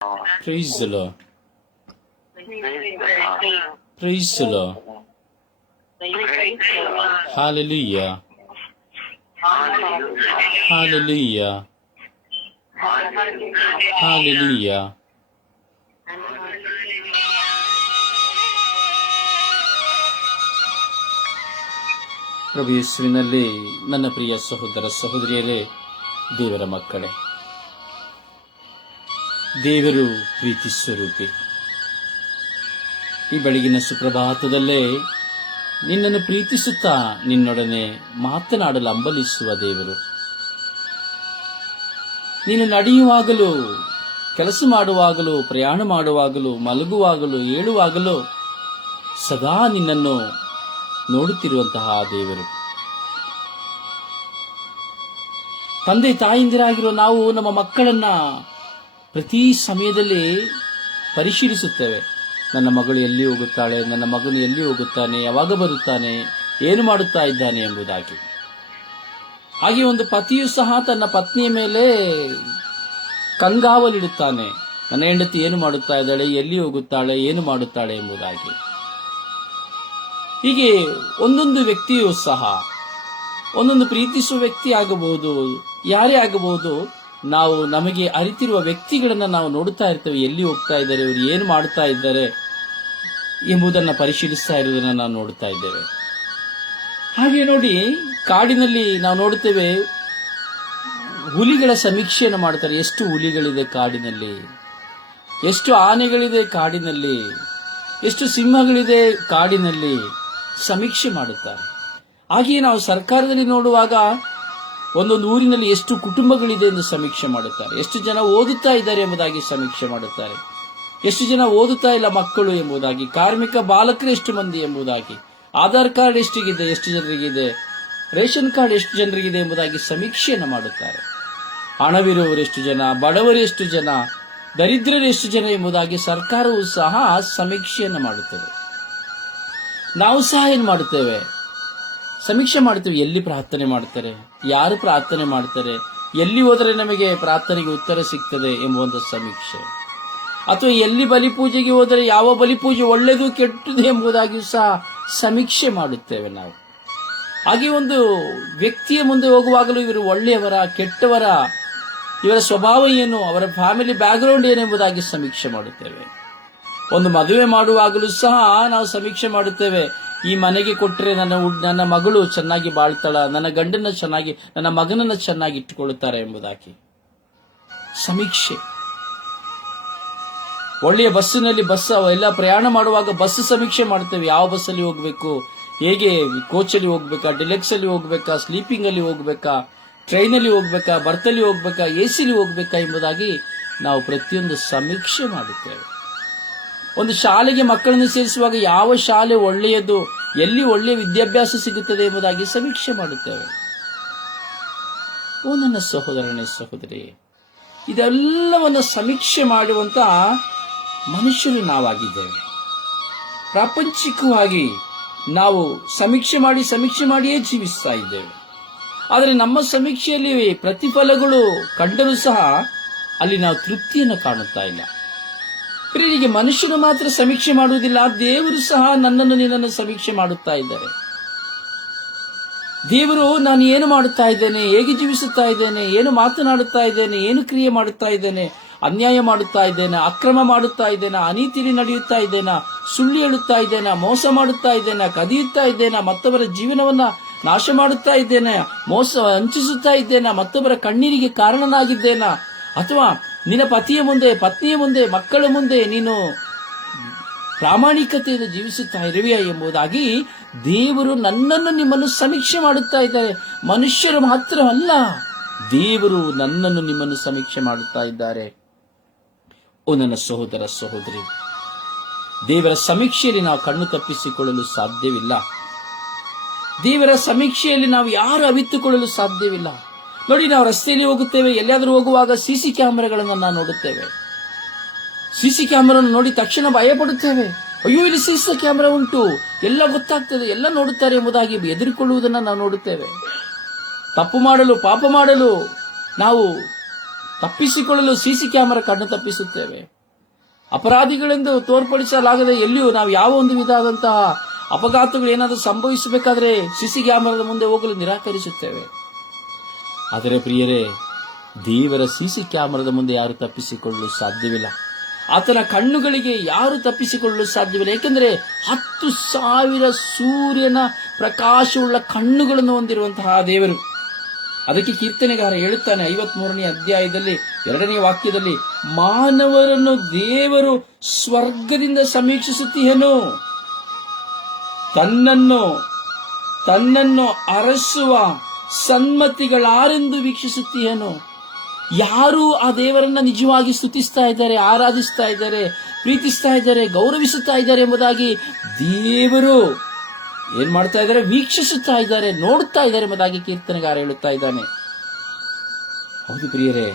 Praise the Lord. Praise the Lord. Hallelujah. Hallelujah. Hallelujah. ಪ್ರಭು ಯೇಸುವಿನಲ್ಲಿ ನನ್ನ ಪ್ರಿಯ ಸಹೋದರ ಸಹೋದರಿಯರೇ ದೇವರ ಮಕ್ಕಳೇ ದೇವರು ಪ್ರೀತಿ ಸ್ವರೂಪಿ. ಈ ಬೆಳಗಿನ ಸುಪ್ರಭಾತದಲ್ಲೇ ನಿನ್ನನ್ನು ಪ್ರೀತಿಸುತ್ತಾ ನಿನ್ನೊಡನೆ ಮಾತನಾಡಲು ಅಂಬಲಿಸುವ ದೇವರು. ನೀನು ನಡೆಯುವಾಗಲೂ, ಕೆಲಸ ಮಾಡುವಾಗಲೂ, ಪ್ರಯಾಣ ಮಾಡುವಾಗಲೂ, ಮಲಗುವಾಗಲೂ, ಏಳುವಾಗಲೂ ಸದಾ ನಿನ್ನನ್ನು ನೋಡುತ್ತಿರುವಂತಹ ದೇವರು. ತಂದೆ ತಾಯಿಂದಿರಾಗಿರೋ ನಾವು ನಮ್ಮ ಮಕ್ಕಳನ್ನ ಪ್ರತಿ ಸಮಯದಲ್ಲಿ ಪರಿಶೀಲಿಸುತ್ತೇವೆ. ನನ್ನ ಮಗಳು ಎಲ್ಲಿ ಹೋಗುತ್ತಾಳೆ, ನನ್ನ ಮಗನು ಎಲ್ಲಿ ಹೋಗುತ್ತಾನೆ, ಯಾವಾಗ ಬರುತ್ತಾನೆ, ಏನು ಮಾಡುತ್ತಾ ಇದ್ದಾನೆ ಎಂಬುದಾಗಿ. ಹಾಗೆ ಒಂದು ಪತಿಯು ಸಹ ತನ್ನ ಪತ್ನಿಯ ಮೇಲೆ ಕಂಗಾವಲಿಡುತ್ತಾನೆ. ನನ್ನ ಹೆಂಡತಿ ಏನು ಮಾಡುತ್ತಾ ಇದ್ದಾಳೆ, ಎಲ್ಲಿ ಹೋಗುತ್ತಾಳೆ, ಏನು ಮಾಡುತ್ತಾಳೆ ಎಂಬುದಾಗಿ. ಹೀಗೆ ಒಂದೊಂದು ವ್ಯಕ್ತಿಯೂ ಸಹ, ಒಂದೊಂದು ಪ್ರೀತಿಸುವ ವ್ಯಕ್ತಿ ಆಗಬಹುದು, ಯಾರೇ ಆಗಬಹುದು ನಾವು ನಮಗೆ ಅರಿತಿರುವ ವ್ಯಕ್ತಿಗಳನ್ನು ನಾವು ನೋಡುತ್ತಾ ಇರ್ತೇವೆ, ಎಲ್ಲಿ ಹೋಗ್ತಾ ಇದ್ದಾರೆ, ಇವರು ಏನು ಮಾಡ್ತಾ ಇದ್ದಾರೆ ಎಂಬುದನ್ನು ಪರಿಶೀಲಿಸ್ತಾ ಇರುವುದನ್ನು ನಾವು ನೋಡ್ತಾ ಇದ್ದೇವೆ. ಹಾಗೆ ನೋಡಿ, ಕಾಡಿನಲ್ಲಿ ನಾವು ನೋಡುತ್ತೇವೆ, ಹುಲಿಗಳ ಸಮೀಕ್ಷೆಯನ್ನು ಮಾಡ್ತಾರೆ. ಎಷ್ಟು ಹುಲಿಗಳಿದೆ ಕಾಡಿನಲ್ಲಿ? ಎಷ್ಟು ಆನೆಗಳಿದೆ ಕಾಡಿನಲ್ಲಿ? ಎಷ್ಟು ಸಿಂಹಗಳಿದೆ ಕಾಡಿನಲ್ಲಿ? ಸಮೀಕ್ಷೆ ಮಾಡುತ್ತಾರೆ. ಹಾಗೆಯೇ ನಾವು ಸರ್ಕಾರದಲ್ಲಿ ನೋಡುವಾಗ ಒಂದೊಂದು ಊರಿನಲ್ಲಿ ಎಷ್ಟು ಕುಟುಂಬಗಳಿದೆ ಎಂದು ಸಮೀಕ್ಷೆ ಮಾಡುತ್ತಾರೆ. ಎಷ್ಟು ಜನ ಓದುತ್ತಾ ಇದ್ದಾರೆ ಎಂಬುದಾಗಿ ಸಮೀಕ್ಷೆ ಮಾಡುತ್ತಾರೆ. ಎಷ್ಟು ಜನ ಓದುತ್ತಾ ಇಲ್ಲ ಮಕ್ಕಳು ಎಂಬುದಾಗಿ, ಕಾರ್ಮಿಕ ಬಾಲಕರು ಎಷ್ಟು ಮಂದಿ ಎಂಬುದಾಗಿ, ಆಧಾರ್ ಕಾರ್ಡ್ ಎಷ್ಟಿಗಿದೆ, ಎಷ್ಟು ಜನರಿಗಿದೆ, ರೇಷನ್ ಕಾರ್ಡ್ ಎಷ್ಟು ಜನರಿಗಿದೆ ಎಂಬುದಾಗಿ ಸಮೀಕ್ಷೆಯನ್ನು ಮಾಡುತ್ತಾರೆ. ಹಣವಿರುವವರು ಎಷ್ಟು ಜನ, ಬಡವರು ಎಷ್ಟು ಜನ, ದರಿದ್ರರು ಎಷ್ಟು ಜನ ಎಂಬುದಾಗಿ ಸರ್ಕಾರವು ಸಹ ಸಮೀಕ್ಷೆಯನ್ನು ಮಾಡುತ್ತದೆ. ನಾವು ಸಹ ಏನು ಮಾಡುತ್ತೇವೆ? ಸಮೀಕ್ಷೆ ಮಾಡ್ತೀವಿ, ಎಲ್ಲಿ ಪ್ರಾರ್ಥನೆ ಮಾಡ್ತಾರೆ, ಯಾರು ಪ್ರಾರ್ಥನೆ ಮಾಡ್ತಾರೆ, ಎಲ್ಲಿ ಹೋದರೆ ನಮಗೆ ಪ್ರಾರ್ಥನೆಗೆ ಉತ್ತರ ಸಿಗ್ತದೆ ಎಂಬ ಒಂದು ಸಮೀಕ್ಷೆ. ಅಥವಾ ಎಲ್ಲಿ ಬಲಿಪೂಜೆಗೆ ಹೋದರೆ ಯಾವ ಬಲಿಪೂಜೆ ಒಳ್ಳೆಯದು ಕೆಟ್ಟದು ಎಂಬುದಾಗಿಯೂ ಸಹ ಸಮೀಕ್ಷೆ ಮಾಡುತ್ತೇವೆ ನಾವು. ಹಾಗೆ ಒಂದು ವ್ಯಕ್ತಿಯ ಮುಂದೆ ಹೋಗುವಾಗಲೂ ಇವರು ಒಳ್ಳೆಯವರ, ಕೆಟ್ಟವರ, ಇವರ ಸ್ವಭಾವ ಏನು, ಅವರ ಫ್ಯಾಮಿಲಿ ಬ್ಯಾಕ್ಗ್ರೌಂಡ್ ಏನೆಂಬುದಾಗಿ ಸಮೀಕ್ಷೆ ಮಾಡುತ್ತೇವೆ. ಒಂದು ಮದುವೆ ಮಾಡುವಾಗಲೂ ಸಹ ನಾವು ಸಮೀಕ್ಷೆ ಮಾಡುತ್ತೇವೆ ಈ ಮನೆಗೆ ಕೊಟ್ಟರೆ ನನ್ನ ನನ್ನ ಮಗಳು ಚೆನ್ನಾಗಿ ಬಾಳ್ತಾಳ, ನನ್ನ ಗಂಡನ ಚೆನ್ನಾಗಿ, ನನ್ನ ಮಗನನ್ನ ಚೆನ್ನಾಗಿ ಇಟ್ಟುಕೊಳ್ಳುತ್ತಾರೆ ಎಂಬುದಾಗಿ. ಸಮೀಕ್ಷೆ. ಒಳ್ಳೆಯ ಬಸ್ಸಿನಲ್ಲಿ ಬಸ್, ಎಲ್ಲ ಪ್ರಯಾಣ ಮಾಡುವಾಗ ಬಸ್ ಸಮೀಕ್ಷೆ ಮಾಡ್ತೇವೆ. ಯಾವ ಬಸ್ಸಲ್ಲಿ ಹೋಗಬೇಕು? ಹೇಗೆ ಕೋಚಲ್ಲಿ ಹೋಗ್ಬೇಕಾ? ಡಿಲೆಕ್ಸ್ ಅಲ್ಲಿ ಹೋಗ್ಬೇಕಾ? ಸ್ಲೀಪಿಂಗ್ ಅಲ್ಲಿ ಹೋಗ್ಬೇಕಾ? ಟ್ರೈನಲ್ಲಿ ಹೋಗ್ಬೇಕಾ? ಬರ್ತಲ್ಲಿ ಹೋಗ್ಬೇಕಾ? ಎ ಸಿಲಿ ಹೋಗ್ಬೇಕಾ ಎಂಬುದಾಗಿ ನಾವು ಪ್ರತಿಯೊಂದು ಸಮೀಕ್ಷೆ ಮಾಡುತ್ತೇವೆ. ಒಂದು ಶಾಲೆಗೆ ಮಕ್ಕಳನ್ನು ಸೇರಿಸುವಾಗ ಯಾವ ಶಾಲೆ ಒಳ್ಳೆಯದು, ಎಲ್ಲಿ ಒಳ್ಳೆಯ ವಿದ್ಯಾಭ್ಯಾಸ ಸಿಗುತ್ತದೆ ಎಂಬುದಾಗಿ ಸಮೀಕ್ಷೆ ಮಾಡುತ್ತೇವೆ. ಓ ನನ್ನ ಸಹೋದರನೇ ಸಹೋದರಿ, ಇದೆಲ್ಲವನ್ನು ಸಮೀಕ್ಷೆ ಮಾಡುವಂತ ಮನುಷ್ಯರು ನಾವಾಗಿದ್ದೇವೆ. ಪ್ರಾಪಂಚಿಕವಾಗಿ ನಾವು ಸಮೀಕ್ಷೆ ಮಾಡಿ ಸಮೀಕ್ಷೆ ಮಾಡಿಯೇ ಜೀವಿಸ್ತಾ ಇದ್ದೇವೆ. ಆದರೆ ನಮ್ಮ ಸಮೀಕ್ಷೆಯಲ್ಲಿ ಪ್ರತಿಫಲಗಳು ಕಂಡರೂ ಸಹ ಅಲ್ಲಿ ನಾವು ತೃಪ್ತಿಯನ್ನು ಕಾಣುತ್ತಾ ಇಲ್ಲ. ಪ್ರಿಯರಿಗೆ ಮನುಷ್ಯರು ಮಾತ್ರ ಸಮೀಕ್ಷೆ ಮಾಡುವುದಿಲ್ಲ, ದೇವರು ಸಹ ನನ್ನನ್ನು ನಿನ್ನನ್ನು ಸಮೀಕ್ಷೆ ಮಾಡುತ್ತಾ ಇದ್ದಾರೆ. ದೇವರು ನಾನು ಏನು ಮಾಡುತ್ತಾ ಇದ್ದೇನೆ, ಹೇಗೆ ಜೀವಿಸುತ್ತಾ ಇದ್ದೇನೆ, ಏನು ಮಾತನಾಡುತ್ತಾ ಇದ್ದೇನೆ, ಏನು ಕ್ರಿಯೆ ಮಾಡುತ್ತಾ ಇದ್ದೇನೆ, ಅನ್ಯಾಯ ಮಾಡುತ್ತಾ ಇದ್ದೇನೆ, ಅಕ್ರಮ ಮಾಡುತ್ತಾ ಇದ್ದೇನೆ ಅನೀತಿಲಿ ನಡೆಯುತ್ತಾ ಇದ್ದೇನೆ, ಸುಳ್ಳು ಹೇಳುತ್ತಾ ಇದ್ದೇನೆ, ಮೋಸ ಮಾಡುತ್ತಾ ಇದ್ದೇನೆ, ಕದಿಯುತ್ತಾ ಇದ್ದೇನೆ, ಮತ್ತೊಬ್ಬರ ಜೀವನವನ್ನ ನಾಶ ಮಾಡುತ್ತಾ ಇದ್ದೇನೆ, ಮೋಸ ಹಂಚಿಸುತ್ತಾ ಇದ್ದೇನೆ, ಮತ್ತೊಬ್ಬರ ಕಣ್ಣೀರಿಗೆ ಕಾರಣನಾಗಿದ್ದೇನ, ಅಥವಾ ನಿನ್ನ ಪತಿಯ ಮುಂದೆ, ಪತ್ನಿಯ ಮುಂದೆ, ಮಕ್ಕಳ ಮುಂದೆ ನೀನು ಪ್ರಾಮಾಣಿಕತೆಯನ್ನು ಜೀವಿಸುತ್ತಾ ಇರುವೆಯಾ ಎಂಬುದಾಗಿ ದೇವರು ನನ್ನನ್ನು ನಿಮ್ಮನ್ನು ಸಮೀಕ್ಷೆ ಮಾಡುತ್ತಾ ಇದ್ದಾರೆ. ಮನುಷ್ಯರು ಮಾತ್ರ ಅಲ್ಲ ದೇವರು ನನ್ನನ್ನು ನಿಮ್ಮನ್ನು ಸಮೀಕ್ಷೆ ಮಾಡುತ್ತಾ ಇದ್ದಾರೆ. ಓ ನನ್ನ ಸಹೋದರ ಸಹೋದರಿ, ದೇವರ ಸಮೀಕ್ಷೆಯಲ್ಲಿ ನಾವು ಕಣ್ಣು ತಪ್ಪಿಸಿಕೊಳ್ಳಲು ಸಾಧ್ಯವಿಲ್ಲ. ದೇವರ ಸಮೀಕ್ಷೆಯಲ್ಲಿ ನಾವು ಯಾರು ಅವಿತುಕೊಳ್ಳಲು ಸಾಧ್ಯವಿಲ್ಲ. ನೋಡಿ, ನಾವು ರಸ್ತೆಯಲ್ಲಿ ಹೋಗುತ್ತೇವೆ, ಎಲ್ಲಿಯಾದರೂ ಹೋಗುವಾಗ ಸಿ ಸಿ ಕ್ಯಾಮೆರಾಗಳನ್ನು ನಾವು ನೋಡುತ್ತೇವೆ. ಸಿ ಸಿ ಕ್ಯಾಮೆರಾ ನೋಡಿ ತಕ್ಷಣ ಭಯ ಪಡುತ್ತೇವೆ. ಅಯ್ಯೋ, ಇಲ್ಲಿ ಸಿ ಸಿ ಕ್ಯಾಮೆರಾ ಉಂಟು. ಎಲ್ಲ ಗೊತ್ತಾಗ್ತದೆ, ಎಲ್ಲ ನೋಡುತ್ತಾರೆ ಎಂಬುದಾಗಿ ಎದುರುಕೊಳ್ಳುವುದನ್ನು ನಾವು ನೋಡುತ್ತೇವೆ. ತಪ್ಪು ಮಾಡಲು, ಪಾಪ ಮಾಡಲು ನಾವು ತಪ್ಪಿಸಿಕೊಳ್ಳಲು ಸಿ ಸಿ ಕ್ಯಾಮೆರಾ ಕಣ್ಣು ತಪ್ಪಿಸುತ್ತೇವೆ. ಅಪರಾಧಿಗಳೆಂದು ತೋರ್ಪಡಿಸಲಾಗದೆ ಎಲ್ಲಿಯೂ ನಾವು ಯಾವ ಒಂದು ವಿಧವಾದಂತಹ ಅಪಘಾತಗಳು ಏನಾದರೂ ಸಂಭವಿಸಬೇಕಾದ್ರೆ ಸಿ ಕ್ಯಾಮೆರಾದ ಮುಂದೆ ಹೋಗಲು ನಿರಾಕರಿಸುತ್ತೇವೆ. ಆದರೆ ಪ್ರಿಯರೇ, ದೇವರ ಸಿಸಿ ಕ್ಯಾಮರಾದ ಮುಂದೆ ಯಾರು ತಪ್ಪಿಸಿಕೊಳ್ಳಲು ಸಾಧ್ಯವಿಲ್ಲ. ಆತನ ಕಣ್ಣುಗಳಿಗೆ ಯಾರು ತಪ್ಪಿಸಿಕೊಳ್ಳಲು ಸಾಧ್ಯವಿಲ್ಲ. ಏಕೆಂದರೆ ಹತ್ತು ಸಾವಿರ ಸೂರ್ಯನ ಪ್ರಕಾಶವುಳ್ಳ ಕಣ್ಣುಗಳನ್ನು ಹೊಂದಿರುವಂತಹ ದೇವರು. ಅದಕ್ಕೆ ಕೀರ್ತನೆಗಾರ ಹೇಳುತ್ತಾನೆ ಐವತ್ ಮೂರನೇ ಅಧ್ಯಾಯದಲ್ಲಿ, ಎರಡನೇ ವಾಕ್ಯದಲ್ಲಿ, ಮಾನವರನ್ನು ದೇವರು ಸ್ವರ್ಗದಿಂದ ಸಮೀಕ್ಷಿಸುತ್ತೀಯನು ತನ್ನನ್ನು ತನ್ನನ್ನು ಅರಸುವ ಸನ್ಮತಿಗಳಾರೆಂದು ವೀಕ್ಷಿಸುತ್ತೀಯನು? ಯಾರು ಆ ದೇವರನ್ನ ನಿಜವಾಗಿ ಸ್ತುತಿಸ್ತಾ ಇದ್ದಾರೆ, ಆರಾಧಿಸ್ತಾ ಇದ್ದಾರೆ, ಪ್ರೀತಿಸ್ತಾ ಇದ್ದಾರೆ, ಗೌರವಿಸುತ್ತಾ ಇದ್ದಾರೆ ಎಂಬುದಾಗಿ ದೇವರು ಏನ್ ಮಾಡ್ತಾ ಇದ್ದಾರೆ? ವೀಕ್ಷಿಸುತ್ತಾ ಇದ್ದಾರೆ ನೋಡುತ್ತಾ ಇದ್ದಾರೆ ಎಂಬುದಾಗಿ ಕೀರ್ತನೆಗಾರ ಹೇಳುತ್ತಾ ಇದ್ದಾನೆ. ಹೌದು ಪ್ರಿಯರೇ,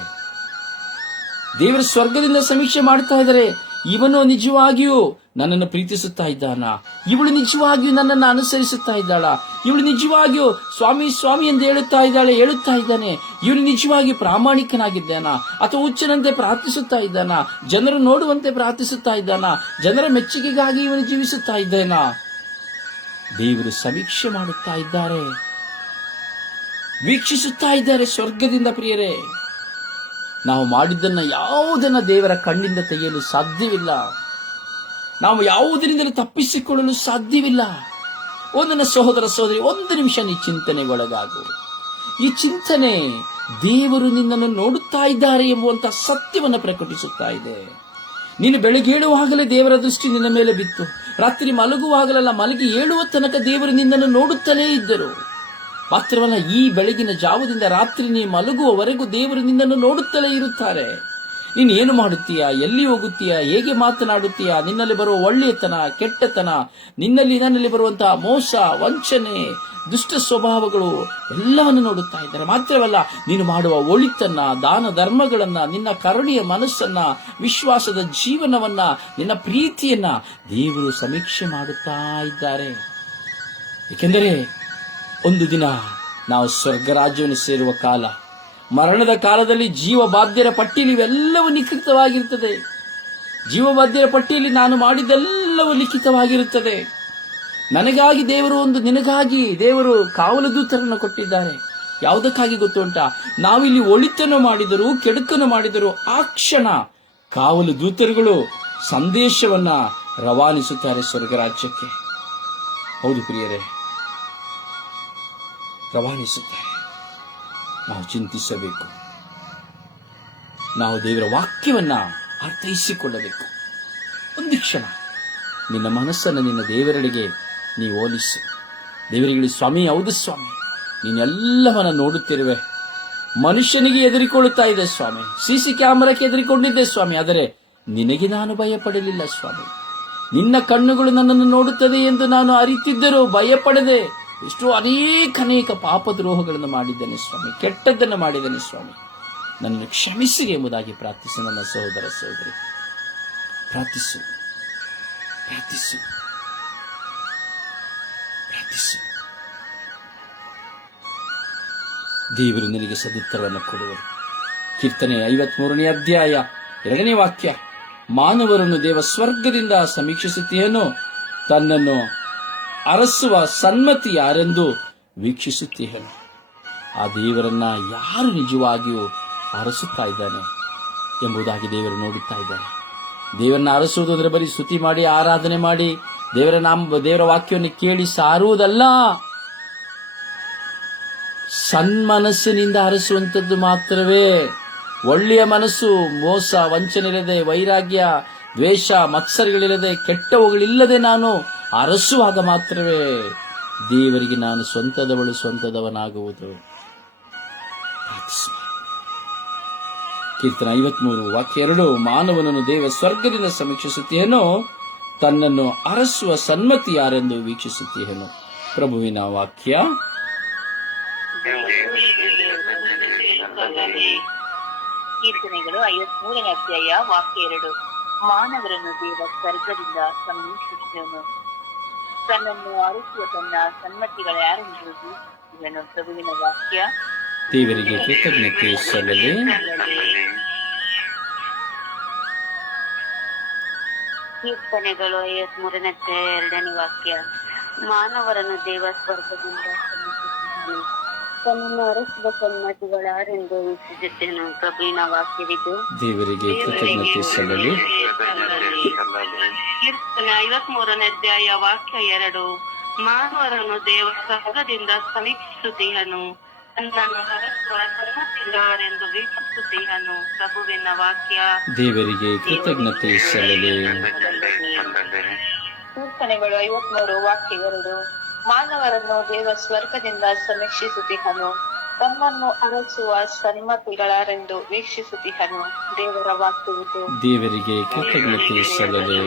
ದೇವರು ಸ್ವರ್ಗದಿಂದ ಸಮೀಕ್ಷೆ ಮಾಡ್ತಾ ಇದ್ದಾರೆ. ಇವನು ನಿಜವಾಗಿಯೂ ನನ್ನನ್ನು ಪ್ರೀತಿಸುತ್ತಾ ಇದ್ದಾನ. ಇವಳು ನಿಜವಾಗಿಯೂ ನನ್ನನ್ನು ಅನುಸರಿಸುತ್ತಾ ಇದ್ದಾಳ. ಇವಳು ನಿಜವಾಗಿಯೂ ಸ್ವಾಮಿ ಸ್ವಾಮಿ ಎಂದು ಹೇಳುತ್ತಾ ಇದ್ದಾಳೆ, ಹೇಳುತ್ತಾ ಇದ್ದಾನೆ. ಇವನು ನಿಜವಾಗಿ ಪ್ರಾಮಾಣಿಕನಾಗಿದ್ದಾನ. ಅಥವಾ ಹುಚ್ಚನಂತೆ ಪ್ರಾರ್ಥಿಸುತ್ತಾ ಇದ್ದಾನ. ಜನರು ನೋಡುವಂತೆ ಪ್ರಾರ್ಥಿಸುತ್ತಾ ಇದ್ದಾನ. ಜನರ ಮೆಚ್ಚುಗೆಗಾಗಿ ಇವನು ಜೀವಿಸುತ್ತಾ ಇದ್ದಾನ? ದೇವರು ಸಮೀಕ್ಷೆ ಮಾಡುತ್ತಾ ಇದ್ದಾರೆ. ವೀಕ್ಷಿಸುತ್ತಾ ಇದ್ದಾರೆ ಸ್ವರ್ಗದಿಂದ ಪ್ರಿಯರೇ. ನಾವು ಮಾಡಿದ್ದನ್ನ ಯಾವುದನ್ನ ದೇವರ ಕಣ್ಣಿಂದ ತೆಗೆಯಲು ಸಾಧ್ಯವಿಲ್ಲ. ನಾವು ಯಾವುದರಿಂದಲೂ ತಪ್ಪಿಸಿಕೊಳ್ಳಲು ಸಾಧ್ಯವಿಲ್ಲ. ಒಂದನ ಸಹೋದರ ಸಹೋದರಿ, ಒಂದು ನಿಮಿಷ ನೀ ಚಿಂತನೆಗೊಳಗಾಗು. ಈ ಚಿಂತನೆ ದೇವರು ನಿನ್ನನ್ನು ನೋಡುತ್ತಾ ಇದ್ದಾರೆ ಎಂಬುವಂತಹ ಸತ್ಯವನ್ನು ಪ್ರಕಟಿಸುತ್ತಾ ಇದೆ. ನೀನು ಬೆಳಗ್ಗೆ ಏಳುವಾಗಲೇ ದೇವರ ದೃಷ್ಟಿ ನಿನ್ನ ಮೇಲೆ ಬಿತ್ತು. ರಾತ್ರಿ ಮಲಗುವಾಗಲೆಲ್ಲ ಮಲಗಿ ಏಳುವ ತನಕ ದೇವರು ನಿನ್ನನ್ನು ನೋಡುತ್ತಲೇ ಇದ್ದರು. ಮಾತ್ರವಲ್ಲ, ಈ ಬೆಳಗಿನ ಜಾವದಿಂದ ರಾತ್ರಿ ನೀ ಮಲಗುವವರೆಗೂ ದೇವರು ನಿನ್ನನ್ನು ನೋಡುತ್ತಲೇ ಇರುತ್ತಾರೆ. ನೀನು ಏನು ಮಾಡುತ್ತೀಯಾ? ಎಲ್ಲಿ ಹೋಗುತ್ತೀಯಾ? ಹೇಗೆ ಮಾತನಾಡುತ್ತೀಯಾ? ನಿನ್ನಲ್ಲಿ ಬರುವ ಒಳ್ಳೆಯತನ ಕೆಟ್ಟತನ, ನಿನ್ನಲ್ಲಿ ನನ್ನಲ್ಲಿ ಬರುವಂತಹ ಮೋಸ, ವಂಚನೆ, ದುಷ್ಟ ಸ್ವಭಾವಗಳು ಎಲ್ಲವನ್ನು ನೋಡುತ್ತಾ ಇದ್ದಾರೆ. ಮಾತ್ರವಲ್ಲ, ನೀನು ಮಾಡುವ ಒಳಿತನ್ನ, ದಾನ ಧರ್ಮಗಳನ್ನ, ನಿನ್ನ ಕರುಣೆಯ ಮನಸ್ಸನ್ನ, ವಿಶ್ವಾಸದ ಜೀವನವನ್ನ, ನಿನ್ನ ಪ್ರೀತಿಯನ್ನ ದೇವರು ಸಮೀಕ್ಷೆ ಮಾಡುತ್ತಾ ಇದ್ದಾರೆ. ಏಕೆಂದರೆ, ಒಂದು ದಿನ ನಾವು ಸ್ವರ್ಗ ರಾಜ್ಯವನ್ನು ಸೇರುವ ಕಾಲ. ಮರಣದ ಕಾಲದಲ್ಲಿ ಜೀವ ಬಾಧ್ಯರ ಪಟ್ಟಿಯಲ್ಲಿ ಇವೆಲ್ಲವೂ ಲಿಖಿತವಾಗಿರುತ್ತದೆ. ಜೀವ ಬಾಧ್ಯರ ಪಟ್ಟಿಯಲ್ಲಿ ನಾನು ಮಾಡಿದ್ದೆಲ್ಲವೂ ಲಿಖಿತವಾಗಿರುತ್ತದೆ. ನನಗಾಗಿ ದೇವರು ಒಂದು, ನಿನಗಾಗಿ ದೇವರು ಕಾವಲು ದೂತರನ್ನು ಕೊಟ್ಟಿದ್ದಾರೆ. ಯಾವುದಕ್ಕಾಗಿ ಗೊತ್ತು ಉಂಟಾ ನಾವಿಲ್ಲಿ ಒಳಿತನ್ನು ಮಾಡಿದರೂ, ಕೆಡುಕನ್ನು ಮಾಡಿದರೂ ಆ ಕ್ಷಣ ಕಾವಲು ದೂತರುಗಳು ಸಂದೇಶವನ್ನ ರವಾನಿಸುತ್ತಾರೆ ಸ್ವರ್ಗ ರಾಜ್ಯಕ್ಕೆ ಹೌದು ಪ್ರಿಯರೇ, ರವಾನಿಸುತ್ತಾರೆ. ನಾವು ಚಿಂತಿಸಬೇಕು. ನಾವು ದೇವರ ವಾಕ್ಯವನ್ನು ಅರ್ಥೈಸಿಕೊಳ್ಳಬೇಕು. ಒಂದು ಕ್ಷಣ. ನಿನ್ನ ಮನಸ್ಸನ್ನು ನಿನ್ನ ದೇವರಡೆಗೆ ನೀವು ಹೋಲಿಸು ದೇವರಿಗೆ ಸ್ವಾಮಿ, ಹೌದು ಸ್ವಾಮಿ. ನೀನೆಲ್ಲವನ್ನ ನೋಡುತ್ತಿರುವೆ. ಮನುಷ್ಯನಿಗೆ ಎದುರಿಕೊಳ್ಳುತ್ತಾ ಇದೆ ಸ್ವಾಮಿ. ಸಿಸಿ ಕ್ಯಾಮರಾಕ್ಕೆ ಎದುರಿಕೊಂಡಿದ್ದೆ ಸ್ವಾಮಿ. ಆದರೆ ನಿನಗೆ ನಾನು ಭಯಪಡಲಿಲ್ಲ ಸ್ವಾಮಿ. ನಿನ್ನ ಕಣ್ಣುಗಳು ನನ್ನನ್ನು ನೋಡುತ್ತದೆ ಎಂದು ನಾನು ಅರಿತಿದ್ದರೂ ಭಯಪಡದೆ ಎಷ್ಟೋ ಅನೇಕ ಅನೇಕ ಪಾಪದ್ರೋಹಗಳನ್ನು ಮಾಡಿದ್ದೇನೆ ಸ್ವಾಮಿ, ಕೆಟ್ಟದ್ದನ್ನು ಮಾಡಿದ್ದೇನೆ ಸ್ವಾಮಿ. ನನ್ನನ್ನು ಕ್ಷಮಿಸಿ ಎಂಬುದಾಗಿ ಪ್ರಾರ್ಥಿಸು ನನ್ನ ಸಹೋದರ ಸಹೋದರಿ. ಪ್ರಾರ್ಥಿಸು. ಪ್ರಾರ್ಥಿಸು. ಪ್ರಾರ್ಥಿಸು. ದೇವರು ನಿನಗೆ ಸದುತ್ತರವನ್ನು ಕೊಡುವರು. ಕೀರ್ತನೆ ಐವತ್ಮೂರನೇ ಅಧ್ಯಾಯ ಎರಡನೇ ವಾಕ್ಯ, ಮಾನವರನ್ನು ದೇವ ಸ್ವರ್ಗದಿಂದ ಸಮೀಕ್ಷಿಸುತ್ತೇನೋ ತನ್ನನ್ನು ಅರಸುವ ಸನ್ಮತಿ ಯಾರೆಂದು ವೀಕ್ಷಿಸುತ್ತೀಯನು ಆ ದೇವರನ್ನ ಯಾರು ನಿಜವಾಗಿಯೂ ಅರಸುತ್ತಾ ಇದ್ದಾನೆ ಎಂಬುದಾಗಿ ದೇವರು ನೋಡುತ್ತಾ ಇದ್ದಾನೆ. ದೇವರನ್ನ ಅರಸುವುದು ಅಂದ್ರೆ ಬರೀ ಸ್ತುತಿ ಮಾಡಿ, ಆರಾಧನೆ ಮಾಡಿ, ದೇವರ ನಾಮ, ದೇವರ ವಾಕ್ಯವನ್ನು ಕೇಳಿ ಸಾರುವುದಲ್ಲ. ಸನ್ಮನಸ್ಸಿನಿಂದ ಹರಿಸುವಂಥದ್ದು ಮಾತ್ರವೇ. ಒಳ್ಳೆಯ ಮನಸ್ಸು, ಮೋಸ ವಂಚನೆ ಇಲ್ಲದೆ ವೈರಾಗ್ಯ, ದ್ವೇಷ, ಮತ್ಸರಗಳಿಲ್ಲದೆ, ಕೆಟ್ಟವುಗಳಿಲ್ಲದೆ ನಾನು ಅರಸುವಾಗ ಮಾತ್ರವೇ ದೇವರಿಗೆ ನಾನು ಸ್ವಂತದವಳು, ಸ್ವಂತದವನಾಗುವುದು. ಕೀರ್ತನ ಐವತ್ಮೂರು, ವಾಕ್ಯ ಎರಡು, ಮಾನವನನ್ನು ದೇವ ಸ್ವರ್ಗದಿಂದ ಸಮೀಕ್ಷಿಸುತ್ತೇನೋ ತನ್ನನ್ನು ಅರಸುವ ಸನ್ಮತಿ ಯಾರೆಂದು ವೀಕ್ಷಿಸುತ್ತೇನೋ ಪ್ರಭುವಿನ ವಾಕ್ಯ. ಕೀರ್ತನೆಗಳು ಐವತ್ಮೂರನೇ ಅಧ್ಯಾಯ, ವಾಕ್ಯ ಎರಡು, ಮಾನವರನ್ನು ದೇವ ಸ್ವರ್ಗದಿಂದ ಸಮೀಕ್ಷಿಸಿದನು ತನ್ನನ್ನು ಅರಸುವ ತನ್ನ ಸನ್ಮತಿಗಳ ಯಾರೆಂಬುದು ಇದನ್ನು ಪ್ರಭುವಿನ ವಾಕ್ಯ. ದೇವರಿಗೆ ಕೃತಜ್ಞತೆ ಸಲ್ಲಲಿ. ಕೀರ್ತನೆಗಳು ಐವತ್ಮೂರನೇ ಎರಡನೇ ವಾಕ್ಯ. ಮಾನವರನ್ನು ದೇವ ಸ್ವರ್ಗದಿಂದ ತನ್ನನ್ನು ಅರಸುವ ಸನ್ಮತಿಗಳು ಯಾರೆಂದು ಪ್ರಭುವಿನ ವಾಕ್ಯವಿದು. ದೇವರಿಗೆ ಕೃತಜ್ಞತೆ ಸಲ್ಲಲಿ. ಕೀರ್ತನೆ ಐವತ್ಮೂರನೇ ಅಧ್ಯಾಯ ವಾಕ್ಯ ಎರಡು. ಮಾನವರನ್ನು ದೇವ ಸ್ವರ್ಗದಿಂದ ಸಮೀಪಿಸುತ್ತೀಹನು ತನ್ನನ್ನು ವೀಕ್ಷಿಸುತ್ತೀಹನು. ಪ್ರಭುವಿನ ವಾಕ್ಯ. ದೇವರಿಗೆ ಕೃತಜ್ಞತೆ ಸಲ್ಲಲು. ಕೀರ್ತನೆಗಳು ಐವತ್ಮೂರು ವಾಕ್ಯ ಎರಡು. ಮಾನವರನ್ನು ದೇವ ಸ್ವರ್ಗದಿಂದ ಸಮೀಕ್ಷಿಸುತ್ತಿಹನು. ತಮ್ಮನ್ನು ಅರಸುವ ಸನ್ಮತಿಗಳಾರೆಂದು ವೀಕ್ಷಿಸುತ್ತಿಹನು. ದೇವರ ವಾಕ್ಯವಿದು. ದೇವರಿಗೆ ಕೃತಜ್ಞತೆ ಸಲ್ಲದೆ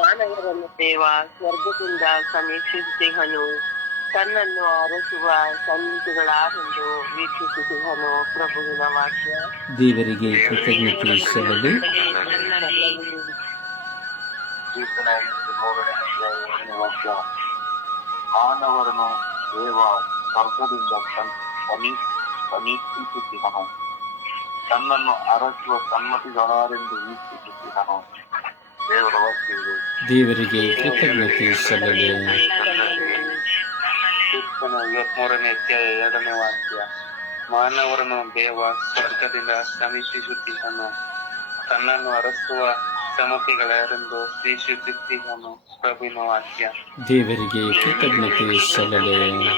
ಮಾನವರನ್ನು ದೇವ ಸ್ವರ್ಗದಿಂದ ಸಮೀಕ್ಷಿಸುತ್ತಿಹನು. ತನ್ನನ್ನು ಅರಸುವ ಸನ್ನಿಧಿಗಳಾರೆಂದು ವೀಕ್ಷಿಸುತ್ತಿಹನು ಪ್ರಭುವಿನ ವಾಕ್ಯ. ದೇವರಿಗೆ ಕೃತಜ್ಞತೆ ಸಲ್ಲಲಿ. ಏಳನೇ ವಾಕ್ಯ ಮಾನವರನ್ನು ದೇವ ಸ್ವರ್ಗದಿಂದ ಸಮೀಪಿಸುತ್ತಿದ್ದನು ತನ್ನನ್ನು ಅರಸುವ ಸಮ್ಮತಿಗಳಾರೆಂದು ವೀಕ್ಷಿಸುತ್ತಿದ್ದನು ದೇವರ ವಾಕ್ಯವಿದೆ ದೇವರಿಗೆ ಕೃತಜ್ಞತೆ ಸಲ್ಲಲಿ. ಕೀರ್ತನೆ ಐವತ್ಮೂರನೇ ಅಧ್ಯಾಯ ಎರಡನೇ ವಾಕ್ಯ. ಮಾನವರನ್ನು ದೇವ ಸ್ವರ್ಗದಿಂದ ಸಮೀಪಿಸುತ್ತಿದ್ದನು. ತನ್ನನ್ನು ಅರಸುವ ದೇವರಿಗೆ ಕೃತಜ್ಞತೆ ಸಲ್ಲದೆ.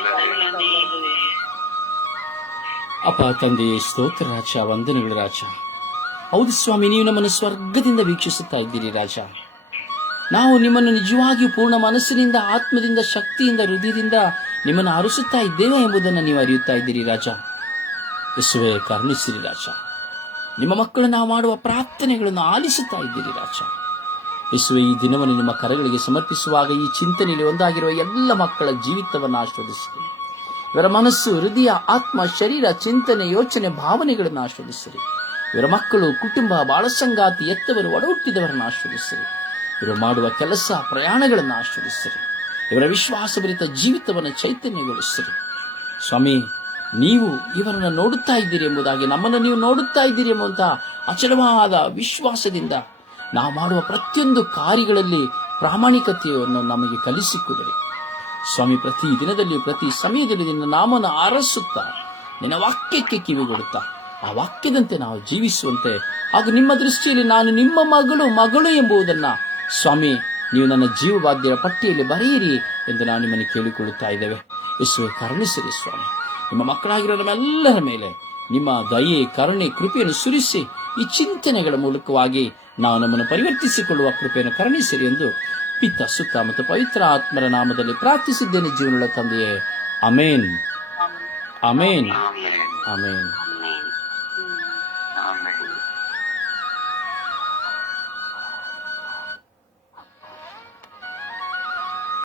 ಅಪ್ಪ, ತಂದೆ, ಸ್ತೋತ್ರ ರಾಜ, ವಂದನೆಗಳು ರಾಜ. ಹೌದು ಸ್ವಾಮಿ, ನೀವು ನಮ್ಮನ್ನು ಸ್ವರ್ಗದಿಂದ ವೀಕ್ಷಿಸುತ್ತಾ ಇದ್ದೀರಿ ರಾಜ. ನಾವು ನಿಮ್ಮನ್ನು ನಿಜವಾಗಿಯೂ ಪೂರ್ಣ ಮನಸ್ಸಿನಿಂದ, ಆತ್ಮದಿಂದ, ಶಕ್ತಿಯಿಂದ, ಹೃದಯದಿಂದ ನಿಮ್ಮನ್ನು ಆರಿಸುತ್ತಾ ಇದ್ದೇವೆ ಎಂಬುದನ್ನು ನೀವು ಅರಿಯುತ್ತಾ ಇದ್ದೀರಿ ರಾಜ. ಯೇಸುವೆ, ಕರುಣಿಸಿರಿ ರಾಜ. ನಿಮ್ಮ ಮಕ್ಕಳು ನಾವು ಮಾಡುವ ಪ್ರಾರ್ಥನೆಗಳನ್ನು ಆಲಿಸುತ್ತಾ ಇದ್ದೀರಿ ರಾಜ. ಯೇಸುವೆ, ಈ ದಿನವನ್ನು ನಿಮ್ಮ ಕರಗಳಿಗೆ ಸಮರ್ಪಿಸುವಾಗ ಈ ಚಿಂತನೆಯಲ್ಲಿ ಒಂದಾಗಿರುವ ಎಲ್ಲ ಮಕ್ಕಳ ಜೀವಿತವನ್ನು ಆಶ್ರದಿಸಿರಿ ಇವರ ಮನಸ್ಸು, ಹೃದಯ, ಆತ್ಮ, ಶರೀರ, ಚಿಂತನೆ, ಯೋಚನೆ, ಭಾವನೆಗಳನ್ನು ಆಶ್ರದಿಸಿರಿ ಇವರ ಮಕ್ಕಳು, ಕುಟುಂಬ ಬಾಳಸಂಗಾತಿ ಎತ್ತವರು ಒಡಹುಟ್ಟಿದವರನ್ನು ಆಶ್ರದಿಸಿರಿ ಇವರು ಮಾಡುವ ಕೆಲಸ, ಪ್ರಯಾಣಗಳನ್ನು ಆಶ್ರದಿಸಿರಿ ಇವರ ವಿಶ್ವಾಸಭರಿತ ಜೀವಿತವನ್ನು ಚೈತನ್ಯಗೊಳಿಸಿರಿ. ಸ್ವಾಮಿ ನೀವು ಇವರನ್ನು ನೋಡುತ್ತಾ ಇದ್ದೀರಿ ಎಂಬುದಾಗಿ, ನಮ್ಮನ್ನು ನೀವು ನೋಡುತ್ತಾ ಇದ್ದೀರಿ ಎಂಬಂತಹ ಅಚಲವಾದ ವಿಶ್ವಾಸದಿಂದ ನಾವು ಮಾಡುವ ಪ್ರತಿಯೊಂದು ಕಾರ್ಯಗಳಲ್ಲಿ ಪ್ರಾಮಾಣಿಕತೆಯನ್ನು ನಮಗೆ ಕಲಿಸಿಕೊಡಲಿ ಸ್ವಾಮಿ, ಪ್ರತಿ ದಿನದಲ್ಲಿ, ಪ್ರತಿ ಸಮಯದಲ್ಲಿ ನಿನ್ನ ನಾಮನ ಆರಸುತ್ತಾ, ನಿನ್ನ ವಾಕ್ಯಕ್ಕೆ ಕಿವಿಗೊಡುತ್ತಾ, ಆ ವಾಕ್ಯದಂತೆ ನಾವು ಜೀವಿಸುವಂತೆ, ಹಾಗೂ ನಿಮ್ಮ ದೃಷ್ಟಿಯಲ್ಲಿ ನಾನು ನಿಮ್ಮ ಮಗಳು ಮಗಳು ಎಂಬುದನ್ನ ಸ್ವಾಮಿ, ನೀವು ನನ್ನ ಜೀವವಾದ್ಯರ ಪಟ್ಟಿಯಲ್ಲಿ ಬರೆಯಿರಿ ಎಂದು ನಾವು ನಿಮ್ಮನ್ನು ಕೇಳಿಕೊಳ್ಳುತ್ತಾ ಇದ್ದೇವೆ. ಯೇಸುವೆ, ಕರುಣಿಸಿರಿ ಸ್ವಾಮಿ. ನಿಮ್ಮ ಮಕ್ಕಳಾಗಿರೋ ನಮ್ಮೆಲ್ಲರ ಮೇಲೆ ನಿಮ್ಮ ದಯೆ ಕರುಣೆ ಕೃಪೆಯನ್ನು ಸುರಿಸಿ ಈ ಚಿಂತನೆಗಳ ಮೂಲಕವಾಗಿ ನಾವು ನಮ್ಮನ್ನು ಪರಿವರ್ತಿಸಿಕೊಳ್ಳುವ ಕೃಪೆಯನ್ನು ಕರುಣಿಸಿರಿ ಎಂದು ಪಿತ್ತ ಸುತ್ತ ಮತ್ತು ಪವಿತ್ರ ಆತ್ಮರ ನಾಮದಲ್ಲಿ ಪ್ರಾರ್ಥಿಸಿದ್ದೇನೆ ಜೀವನಗಳ ತಂದೆಯೇ. Amen amen amen